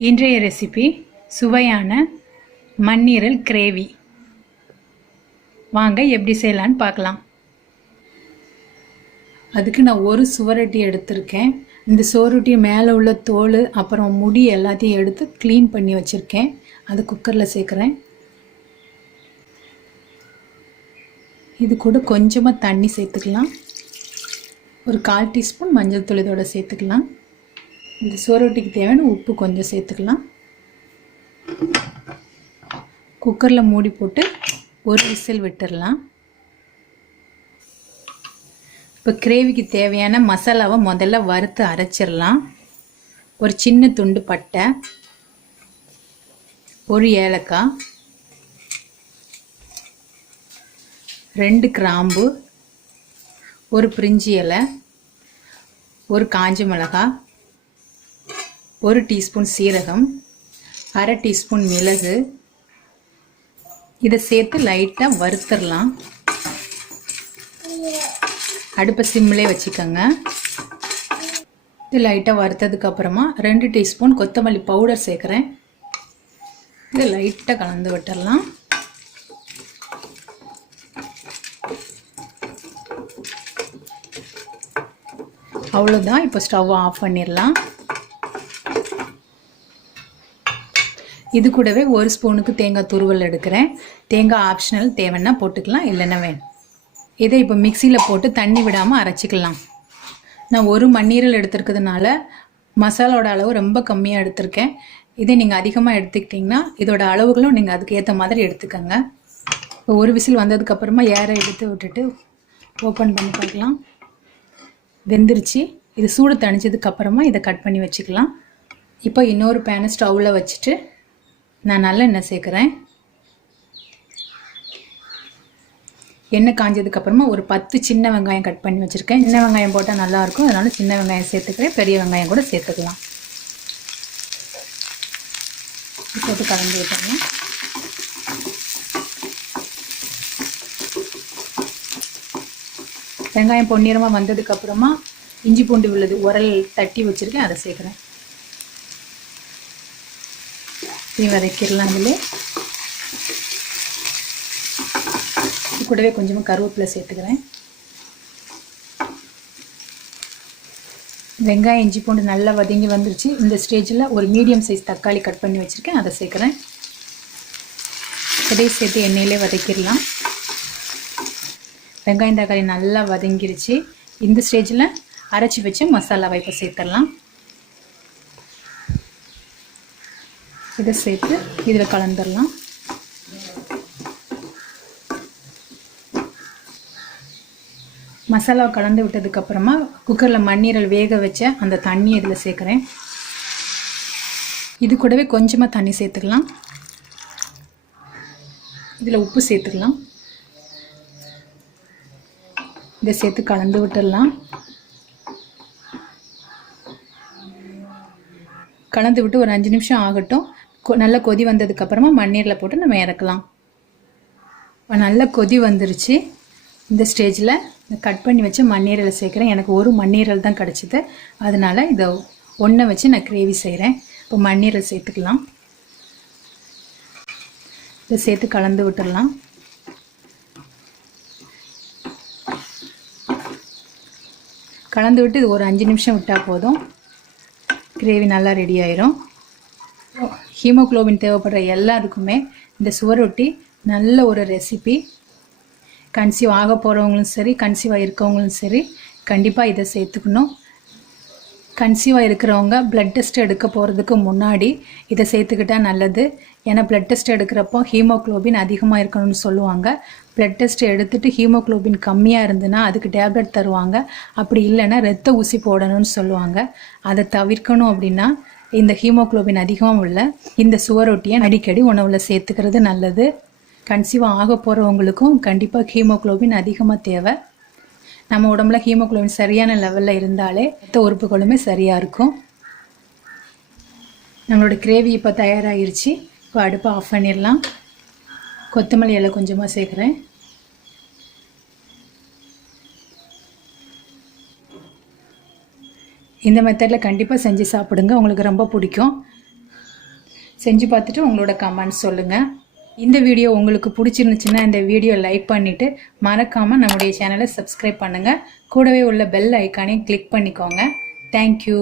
இன்றைய ரெசிபி சுவையான மண்ணீரல் கிரேவி. வாங்க எப்படி செய்யலான்னு பார்க்கலாம். அதுக்கு நான் ஒரு சுவரொட்டி எடுத்திருக்கேன். இந்த சுவரொட்டி மேலே உள்ள தோல் அப்புறம் முடி எல்லாத்தையும் எடுத்து க்ளீன் பண்ணி வச்சுருக்கேன். அது குக்கரில் சேர்க்குறேன். இது கூட கொஞ்சமாக தண்ணி சேர்த்துக்கலாம். ஒரு 1/4 டீஸ்பூன் மஞ்சள் தூள் இதோட சேர்த்துக்கலாம். இந்த சுவரொட்டிக்கு தேவையான உப்பு கொஞ்சம் சேர்த்துக்கலாம். குக்கரில் மூடி போட்டு ஒரு விசில் விட்டுடலாம். இப்போ கிரேவிக்கு தேவையான மசாலாவை முதல்ல வறுத்து அரைச்சிடலாம். ஒரு சின்ன துண்டு பட்டை, ஒரு ஏலக்காய், 2 கிராம்பு, ஒரு பிரிஞ்சி இலை, ஒரு காஞ்ச மிளகாய், 1 டீஸ்பூன் சீரகம், 1/2 டீஸ்பூன் மிளகு. இதை சேர்த்து லைட்டாக வறுத்துடலாம். அடுப்பை சிம்மிலே வச்சுக்கோங்க. இது லைட்டாக வறுத்ததுக்கப்புறமா 2 டீஸ்பூன் கொத்தமல்லி பவுடர் சேர்க்குறேன். இதை லைட்டாக கலந்து விட்டுடலாம். அவ்வளோதான். இப்போ ஸ்டவ் ஆஃப் பண்ணிடலாம். இது கூடவே 1 ஸ்பூனுக்கு தேங்காய் துருவல் எடுக்கிறேன். தேங்காய் ஆப்ஷனல், தேவைன்னா போட்டுக்கலாம், இல்லைன்னா வேணும். இதை இப்போ மிக்சியில் போட்டு தண்ணி விடாமல் அரைச்சிக்கலாம். நான் ஒரு மண்ணீரல் எடுத்துருக்கிறதுனால மசாலோட அளவு ரொம்ப கம்மியாக எடுத்திருக்கேன். இதை நீங்கள் அதிகமாக எடுத்துக்கிட்டிங்கன்னா இதோட அளவுகளும் நீங்கள் அதுக்கு ஏற்ற மாதிரி எடுத்துக்கோங்க. இப்போ ஒரு விசில் வந்ததுக்கப்புறமா ஏரை எடுத்து விட்டுட்டு ஓப்பன் பண்ணி பார்க்கலாம். வெந்துருச்சு. இது சூடு தணிச்சதுக்கப்புறமா இதை கட் பண்ணி வச்சுக்கலாம். இப்போ இன்னொரு பேனை ஸ்டவ்வில் வச்சுட்டு நான் நல்லெண்ணெய் சேர்க்குறேன். எண்ணெய் காஞ்சதுக்கப்புறமா ஒரு 10 சின்ன வெங்காயம் கட் பண்ணி வச்சுருக்கேன். சின்ன வெங்காயம் போட்டால் நல்லாயிருக்கும், அதனால சின்ன வெங்காயம் சேர்த்துக்கிறேன். பெரிய வெங்காயம் கூட சேர்த்துக்கலாம். போட்டு கலந்து விட்டோம்னா வெங்காயம் பொன்னிறமாக வந்ததுக்கப்புறமா இஞ்சி பூண்டு விழுது உரல் தட்டி வச்சுருக்கேன், அதை சேர்க்குறேன். இது வதக்கிடலாம். அதில் கூடவே கொஞ்சமாக கருவேப்பிலை சேர்த்துக்கிறேன். வெங்காயம் இஞ்சி பூண்டு நல்லா வதங்கி வந்துருச்சு. இந்த ஸ்டேஜில் ஒரு மீடியம் சைஸ் தக்காளி கட் பண்ணி வச்சுருக்கேன், அதை சேர்க்குறேன். இதை சேர்த்து எண்ணெயிலே வதக்கிடலாம். வெங்காயம் தக்காளி நல்லா வதங்கிருச்சு. இந்த ஸ்டேஜில் அரைச்சி வச்சு மசாலாவை இப்போ சேர்த்துடலாம். இதை சேர்த்து இதில் கலந்துடலாம். மசாலாவை கலந்து விட்டதுக்கப்புறமா குக்கரில் மண்ணீரல் வேக வச்ச அந்த தண்ணி இதில் சேர்க்குறேன். இது கூடவே கொஞ்சமாக தண்ணி சேர்த்துக்கலாம். இதில் உப்பு சேர்த்துக்கலாம். இதை சேர்த்து கலந்து விட்டுடலாம். கலந்து விட்டு ஒரு 5 நிமிஷம் ஆகட்டும். நல்லா கொதி வந்ததுக்கப்புறமா மண்ணீரில் போட்டு நம்ம இறக்கலாம். நல்லா கொதி வந்துருச்சு. இந்த ஸ்டேஜில் கட் பண்ணி வச்சு மண்ணீரலை சேர்க்குறேன். எனக்கு ஒரு மண்ணீரல் தான் கிடச்சிது, அதனால் இதை ஒன்றை வச்சு நான் கிரேவி செய்கிறேன். இப்போ மண்ணீரல் சேர்த்துக்கலாம். இதை சேர்த்து கலந்து விட்டுடலாம். கலந்து விட்டு இது ஒரு 5 நிமிஷம் விட்டால் போதும். கிரேவி நல்லா ரெடி ஆயிரும். ஹீமோக்ளோபின் தேவைப்படுற எல்லாருக்குமே இந்த சுவரொட்டி நல்ல ஒரு ரெசிபி. கன்சீவ் ஆக போகிறவங்களும் சரி, கன்சீவாக இருக்கவங்களும் சரி, கண்டிப்பாக இதை சேர்த்துக்கணும். கன்சீவாக இருக்கிறவங்க பிளட் டெஸ்ட் எடுக்க போகிறதுக்கு முன்னாடி இதை சேர்த்துக்கிட்டால் நல்லது. ஏன்னா பிளட் டெஸ்ட் எடுக்கிறப்போ ஹீமோக்ளோபின் அதிகமாக இருக்கணும்னு சொல்லுவாங்க. பிளட் டெஸ்ட் எடுத்துகிட்டு ஹீமோக்ளோபின் கம்மியாக இருந்துன்னா அதுக்கு டேப்லெட் தருவாங்க. அப்படி இல்லைன்னா ரத்த ஊசி போடணும்னு சொல்லுவாங்க. அதை தவிர்க்கணும் அப்படின்னா இந்த ஹீமோக்ளோபின் அதிகமாக உள்ள இந்த சுவரொட்டியை அடிக்கடி உணவில் சேர்த்துக்கிறது நல்லது. கன்சீவாக ஆக போகிறவங்களுக்கும் கண்டிப்பாக ஹீமோக்ளோபின் அதிகமாக தேவை. நம்ம உடம்புல ஹீமோக்ளோபின் சரியான லெவலில் இருந்தாலே ரத்த உறுப்புகளுமே சரியாக இருக்கும். நம்மளோட கிரேவி இப்போ தயாராகிருச்சு. இப்போ அடுப்பை ஆஃப் பண்ணிடலாம். கொத்தமல்லி இலை கொஞ்சமாக சேர்க்குறேன். இந்த மெத்தடில் கண்டிப்பாக செஞ்சு சாப்பிடுங்க, உங்களுக்கு ரொம்ப பிடிக்கும். செஞ்சு பார்த்துட்டு உங்களோட கமெண்ட்ஸ் சொல்லுங்கள். இந்த வீடியோ உங்களுக்கு பிடிச்சிருந்துச்சுன்னா இந்த வீடியோ லைக் பண்ணிவிட்டு மறக்காமல் நம்முடைய சேனலை சப்ஸ்கிரைப் பண்ணுங்கள். கூடவே உள்ள பெல் ஐக்கானையும் கிளிக் பண்ணிக்கோங்க. தேங்க்யூ.